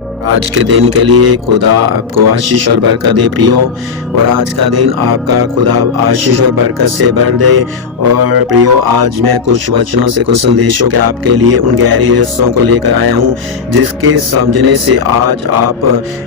आज के दिन के लिए खुदा आपको आशीष और बरकत दे प्रियो। और आज का दिन आपका खुदा आशीष और बरकत से भर दे। और प्रियो, आज मैं कुछ वचनों से, कुछ संदेशों के आपके लिए उन गहरी रहस्यों को लेकर आया हूँ जिसके समझने से आज आप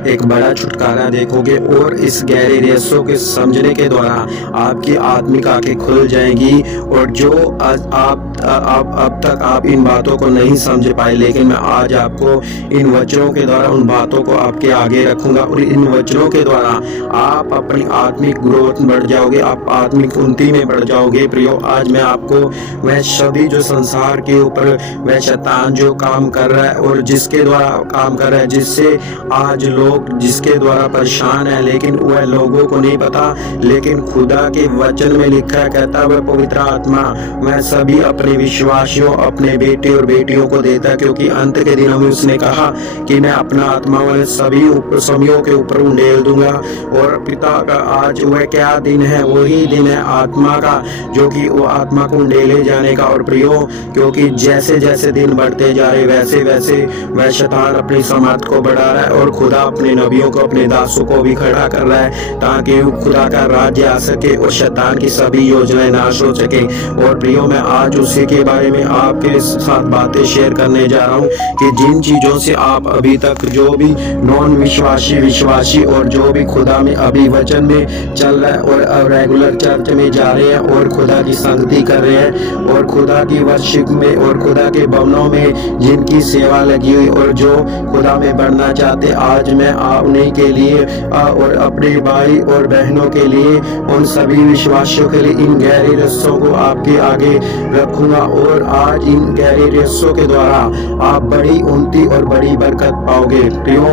एक बड़ा छुटकारा देखोगे। और इस गहरे रहस्यों के समझने के द्वारा आपकी आत्मिक आंखें खुल जाएंगी। और जो आप अब तक आप इन बातों को नहीं समझ पाए, लेकिन मैं आज आपको इन वचनों के द्वारा उन बातों को आपके आगे रखूंगा। और इन वचनों के द्वारा आप अपनी आत्मिक ग्रोथ बढ़ जाओगे, आप आत्मिक उन्नति में बढ़ जाओगे। प्रियो, आज मैं आपको वह सभी जो संसार के ऊपर वह शैतान जो काम कर रहा है और जिसके द्वारा काम कर रहा है, जिससे आज लोग जिसके द्वारा परेशान है, लेकिन वह लोगों को नहीं पता। लेकिन खुदा के वचन में लिखा है, कहता वह पवित्र आत्मा वह सभी अपने विश्वासियों, अपने बेटे और बेटियों को देता है, क्योंकि अंत के दिनों में उसने कहा कि मैं अपना आत्मा वाले सभी समियों के ऊपर उंडेल दूंगा। और पिता का आज वह क्या दिन है? वही दिन है आत्मा का, जो कि वो आत्मा को उंडेले जाने का। और प्रियो, क्योंकि जैसे जैसे दिन बढ़ते जा रहे वैसे वैसे वह शैतान अपनी सामर्थ को बढ़ा रहा है और खुदा अपने नबियों को, अपने दासों को भी खड़ा कर रहा है ताकि खुदा का राज्य आ सके और शैतान की सभी योजनाएं नाश हो सके। और प्रियो, मैं आज उसी के बारे में आपके साथ बातें शेयर करने जा रहा हूँ कि जिन चीजों से आप अभी तक, जो भी नॉन विश्वासी, विश्वासी और जो भी खुदा में अभी वचन में चल रहा है और रेगुलर चर्च में जा रहे हैं और खुदा की संगति कर रहे हैं और खुदा की वर्शिप में और खुदा के भवनों में जिनकी सेवा लगी हुई और जो खुदा में बढ़ना चाहते, आज मैं उन्हीं के लिए और अपने भाई और बहनों के लिए, उन सभी विश्वासियों के लिए इन गहरे रहस्यों को आपके आगे रखूंगा। और आज इन गहरे रहस्यों के द्वारा आप बड़ी उन्नति और बड़ी बरकत पाओगे। प्रियो,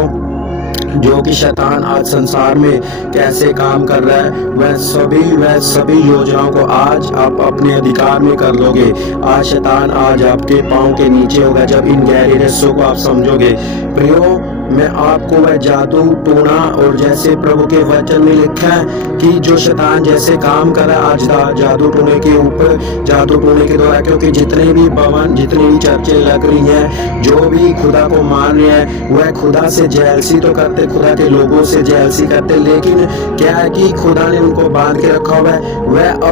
जो कि शैतान आज संसार में कैसे काम कर रहा है, वह सभी योजनाओं को आज आप अपने अधिकार में कर लोगे। आज शैतान आज आपके पांव के नीचे होगा जब इन गहरे रहस्यों को आप समझोगे। प्रियो, मैं आपको वह जादू टोना और जैसे प्रभु के वचन में लिखा है कि जो शैतान जैसे काम कर रहा है आज जादू टोने के ऊपर, जादू टोने के द्वारा, क्योंकि जितने भी भवन, जितनी भी चर्चें लग रही हैं, जो भी खुदा को मान रहे हैं, वह खुदा से जेलसी तो करते, खुदा के लोगों से जेलसी करते, लेकिन क्या है कि खुदा ने उनको बांध के रखा हुआ है।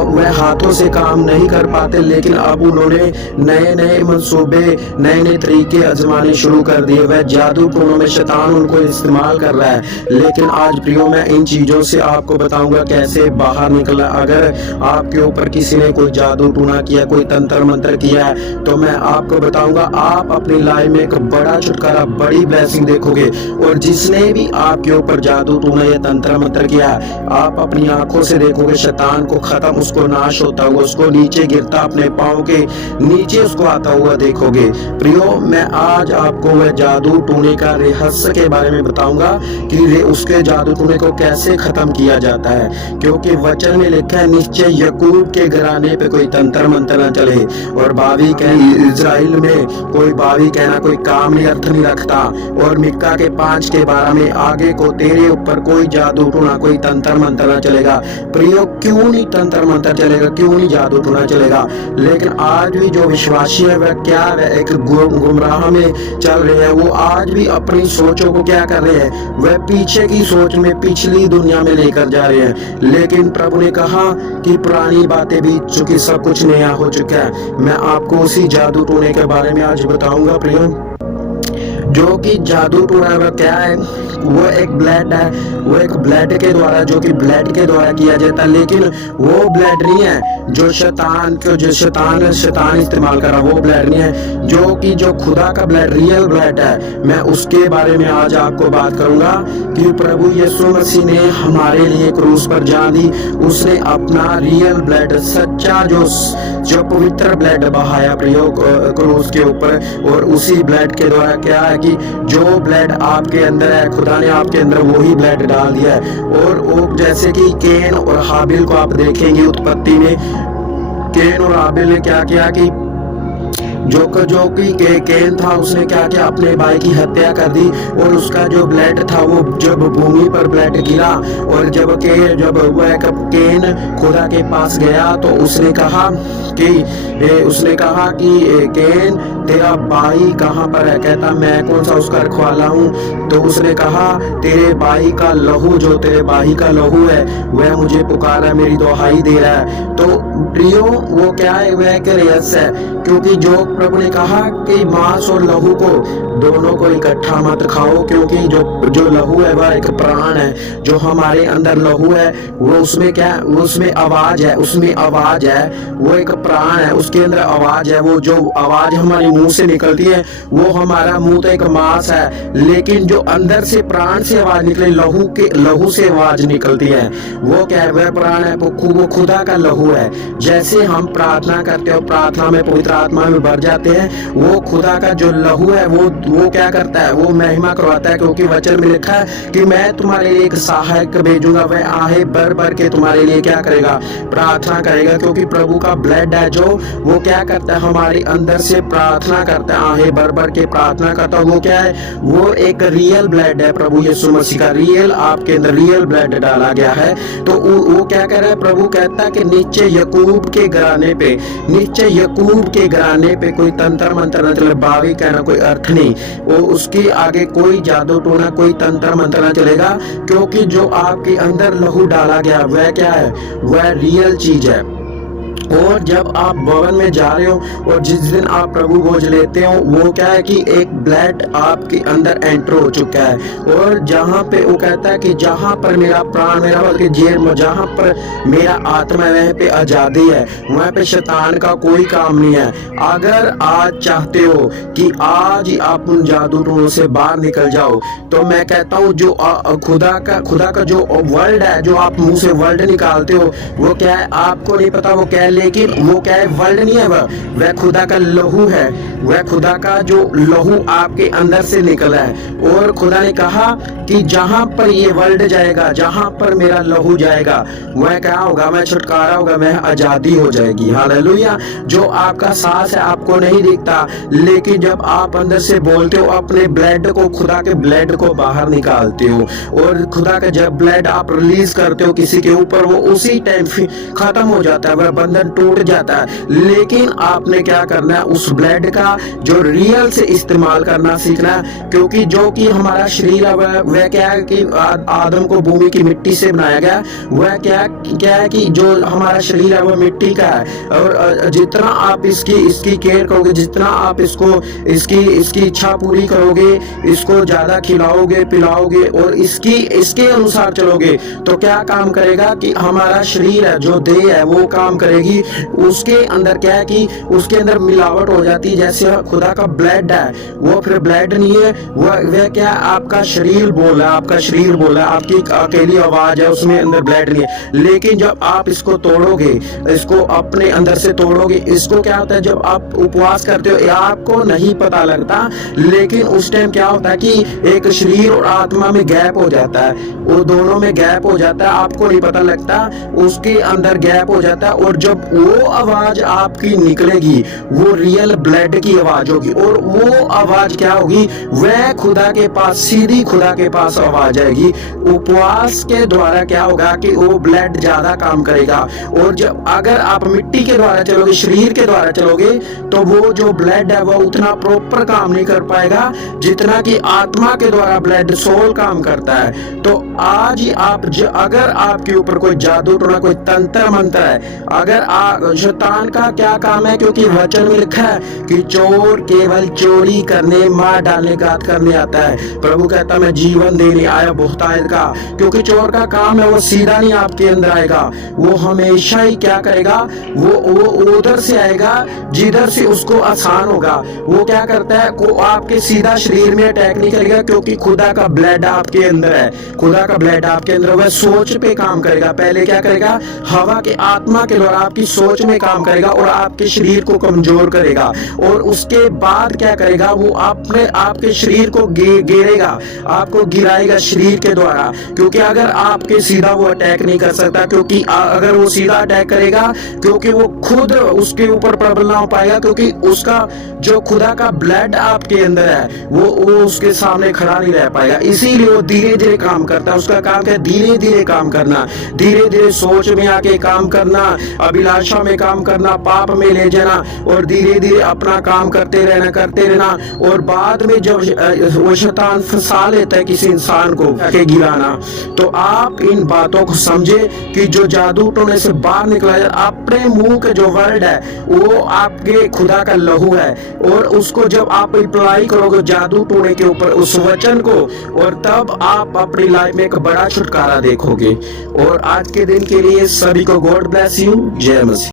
वह हाथों से काम नहीं कर पाते, लेकिन अब उन्होंने नए नए मंसूबे, नए नए तरीके आजमाने शुरू कर दिए। वह जादू टोनों में शैतान उनको इस्तेमाल कर रहा है। लेकिन आज प्रियो, मैं इन चीजों से आपको बताऊंगा कैसे बाहर निकला। अगर आपके ऊपर किसी ने कोई जादू टूना किया, कोई तंत्र मंत्र किया है, तो मैं आपको बताऊंगा आप अपनी लाइफ में एक बड़ा छुटकारा, बड़ी ब्लेसिंग देखोगे। और जिसने भी आपके ऊपर जादू टूना या तंत्र मंत्र किया, आप अपनी आंखों से देखोगे शैतान को खत्म, उसको नाश होता हुआ, उसको नीचे गिरता, अपने पांव के नीचे उसको आता हुआ देखोगे। प्रियो, मैं आज आपको वह जादू टूने का रहस्य के बारे में बताऊंगा कि उसके जादू टूने को कैसे खत्म किया जाता है, क्योंकि वचन में लिखा है निश्चय याकूब के घराने पे कोई तंत्र मंत्र न चले। और बावी कह इजराइल में कोई बावी कहना कोई काम नहीं, अर्थ नहीं रखता। और मिक्का के 5:12 में आगे को तेरे ऊपर कोई जादू टूना, कोई तंत्र मंत्र न चलेगा। प्रियो, क्यों नहीं तंत्र मंत्र चलेगा, क्यों नहीं जादू टूना चलेगा? लेकिन आज भी जो विश्वासी है वह क्या है, एक गुमराह में चल रहे हैं। वो आज भी अपनी सोचों को क्या कर रहे हैं, वह पीछे की सोच में, पिछली दुनिया में लेकर जा रहे हैं। लेकिन प्रभु ने कहा कि पुरानी बातें बीत चुकी, सब कुछ नया हो चुका है। मैं आपको उसी जादू टोने के बारे में आज बताऊंगा। प्रियो, जो कि जादू टोना वह क्या है, वो एक ब्लड है, वो एक ब्लड के द्वारा, जो कि ब्लड के द्वारा किया जाता है। लेकिन वो ब्लड नहीं है जो शैतान को, जो शैतान इस्तेमाल कर रहा, वो ब्लड नहीं है, जो कि जो खुदा का ब्लड, रियल ब्लड है। मैं उसके बारे में आज आपको बात करूंगा कि प्रभु यीशु मसीह ने हमारे लिए क्रूस पर जान दी। उसने अपना रियल ब्लड, सच्चा जो पवित्र ब्लड बहाया प्रयोग क्रूस के ऊपर। और उसी ब्लड के द्वारा क्या है कि जो ब्लड आपके अंदर है, खुदा ने आपके अंदर वही ब्लड डाल दिया है। और वो जैसे कि केन और हाबिल को आप देखेंगे उत्पत्ति में, केन और हाबिल ने क्या किया कि जो कि केन था, उसने क्या किया, अपने भाई की हत्या कर दी। और उसका जो ब्लड था वो जब भूमि पर ब्लड गिरा और जब वह केन खुदा के पास गया तो उसने कहा कि केन तेरा भाई कहाँ पर है? कहता मैं कौन सा उसका रखवाला हूँ, तो उसने कहा तेरे भाई का लहू, जो तेरे भाई का लहू है वह मुझे पुकारा, मेरी दुहाई दे रहा है। तो प्रियो वो क्या है, वह एक रहस्य है, क्योंकि जो प्रभु ने कहा कि मांस और लहू को दोनों को इकट्ठा मत खाओ, क्योंकि जो लहू है वह एक प्राण है। जो हमारे अंदर लहू है वो उसमें क्या, उसमें आवाज है, उसमें आवाज है, वो एक प्राण है, उसके अंदर आवाज है। वो जो आवाज हमारे मुंह से निकलती है वो हमारा मुंह तो एक मांस है, लेकिन जो अंदर से प्राण से आवाज निकले, लहू से आवाज निकलती है, वो क्या है, वह प्राण है, वो खुदा का लहू है। जैसे हम प्रार्थना करते हो, प्रार्थना में पवित्र आत्मा में भर जाते हैं, वो खुदा का जो लहू है वो क्या करता है, वो महिमा करवाता है, क्योंकि वचन में लिखा है कि मैं तुम्हारे लिए एक सहायक भेजूंगा, वह आहे भर भर के तुम्हारे लिए क्या करेगा, प्रार्थना करेगा। क्योंकि प्रभु का ब्लड है जो वो क्या करता है, हमारे अंदर से प्रार्थना करता है, आहे भर भर के प्रार्थना करता है। वो क्या है, वो एक रियल ब्लड है, प्रभु यीशु मसीह का रियल, आपके अंदर रियल ब्लड डाला गया है। तो वो क्या कह रहा है, प्रभु कहता है कि नीचे यकूब के घराने पे, नीचे यकूब के घराने पे कोई तंत्र मंत्र न चले, बावी कहना कोई अर्थ नहीं, वो उसके आगे कोई जादू टोना, कोई तंत्र मंत्र न चलेगा, क्योंकि जो आपके अंदर लहू डाला गया वह क्या है, वह रियल चीज है। और जब आप भवन में जा रहे हो और जिस दिन आप प्रभु भोज लेते हो, वो क्या है कि एक ब्लड आपके अंदर एंटर हो चुका है। और जहाँ पे वो कहता है कि जहाँ पर मेरा प्राण, मेरा बल्कि जेल में जहाँ पर मेरा आत्मा है वहाँ पे आजादी है, वहाँ पे शैतान का कोई काम नहीं है। अगर आज चाहते हो कि आज ही आप उन जादू टोनों से बाहर निकल जाओ, तो मैं कहता हूँ जो खुदा का जो वर्ड है, जो आप मुंह से वर्ड निकालते हो, वो क्या है आपको नहीं पता वो क्या है, लेकिन वो क्या है, वर्ड नहीं है, वह खुदा का लहू है, वह खुदा का जो लहू आपके अंदर से निकला है। और खुदा ने कहा कि जहां पर ये वर्ड जाएगा, जहां पर मेरा लहू जाएगा, वह क्या होगा, वह छुटकारा होगा, वह आजादी हो जाएगी। हालेलुया। जो आपका सांस है आपको नहीं दिखता, लेकिन जब आप अंदर से बोलते हो, अपने ब्लड को, खुदा के ब्लड को बाहर निकालते हो, और खुदा का जब ब्लड आप रिलीज करते हो किसी के ऊपर, वो उसी टाइम खत्म हो जाता है, वह बंधन टूट जाता है। लेकिन आपने क्या करना है, उस ब्लड का जो रियल से इस्तेमाल करना सीखना है, क्योंकि जो कि हमारा शरीर है वह क्या है कि आदम को भूमि की मिट्टी से बनाया गया, वह क्या है कि जो हमारा शरीर है वह मिट्टी का है। और जितना आप इसकी केयर करोगे, जितना आप इसकी इच्छा पूरी करोगे, इसको ज्यादा खिलाओगे पिलाओगे और इसके अनुसार चलोगे, तो क्या काम करेगा कि हमारा शरीर है, जो देह है वो काम करेगी। उसके अंदर क्या है कि उसके अंदर मिलावट हो जाती है, जैसे खुदा का ब्लड है वो फिर ब्लड नहीं है, वह क्या है, आपका शरीर बोल रहा है, आपका शरीर बोल रहा है, आपकी अकेली आवाज है, उसमें अंदर ब्लड नहीं है। लेकिन जब आप इसको तोड़ोगे, इसको अपने अंदर से तोड़ोगे, इसको क्या होता है, जब आप उपवास करते हो, आपको नहीं पता लगता, लेकिन उस टाइम क्या होता है कि एक शरीर और आत्मा में गैप हो जाता है, वो दोनों में गैप हो जाता है, आपको नहीं पता लगता, उसके अंदर गैप हो जाता है। और जब वो आवाज आपकी निकलेगी, वो रियल ब्लड की आवाज होगी, और वो आवाज क्या होगी, वह खुदा के पास, सीधी खुदा के पास आवाज आएगी। उपवास के द्वारा क्या होगा कि वो ब्लड ज्यादा काम करेगा। और जब अगर आप मिट्टी के द्वारा चलोगे, शरीर के द्वारा चलोगे, तो वो जो ब्लड है वो उतना प्रॉपर काम नहीं कर पाएगा जितना कि आत्मा के द्वारा ब्लड सोल काम करता है। तो आज आप अगर आपके ऊपर कोई जादू टोना, कोई तंत्र मंत्र है, अगर शैतान का क्या काम है, क्योंकि वचन में लिखा है कि चोर केवल चोरी करने, मार डालने, घात करने आता है। प्रभु कहता मैं जीवन देने आया बहुतायत का, क्योंकि चोर का काम है वो सीधा नहीं आपके अंदर आएगा, वो हमेशा ही क्या करेगा, वो उधर से आएगा जिधर से उसको आसान होगा। वो क्या करता है, वो आपके सीधा शरीर में अटैक नहीं करेगा, क्योंकि खुदा का ब्लड आपके अंदर है, खुदा का ब्लड आपके अंदर, वह सोच पे काम करेगा। पहले क्या करेगा, हवा के आत्मा के द्वारा आपकी सोच में काम करेगा और आपके शरीर को कमजोर करेगा। और उसके बाद क्या करेगा, वो आपके शरीर को गिरेगा, आपको गिराएगा शरीर के द्वारा, क्योंकि अगर आपके सीधा वो अटैक नहीं कर सकता, क्योंकि अगर वो सीधा अटैक करेगा, क्योंकि वो खुद उसके ऊपर प्रबल ना हो पाएगा, क्योंकि उसका जो खुदा का ब्लड आपके अंदर है वो उसके सामने खड़ा नहीं रह पाएगा। इसीलिए वो धीरे धीरे काम करता है। उसका काम है धीरे धीरे काम करना, धीरे धीरे सोच में आके काम करना। अभी अभिलाषा में काम करना, पाप में ले जाना और धीरे धीरे अपना काम करते रहना और बाद में जब वो शैतान फंसा लेता है किसी इंसान को के गिराना। तो आप इन बातों को समझे कि जो जादू टोने से बाहर निकला है, अपने मुंह के जो वर्ड है वो आपके खुदा का लहू है, और उसको जब आप अप्लाई करोगे जादू टोने के ऊपर उस वचन को, और तब आप अपनी लाइफ में एक बड़ा छुटकारा देखोगे। और आज के दिन के लिए सभी को गॉड ब्लेस यू। जय मसीह।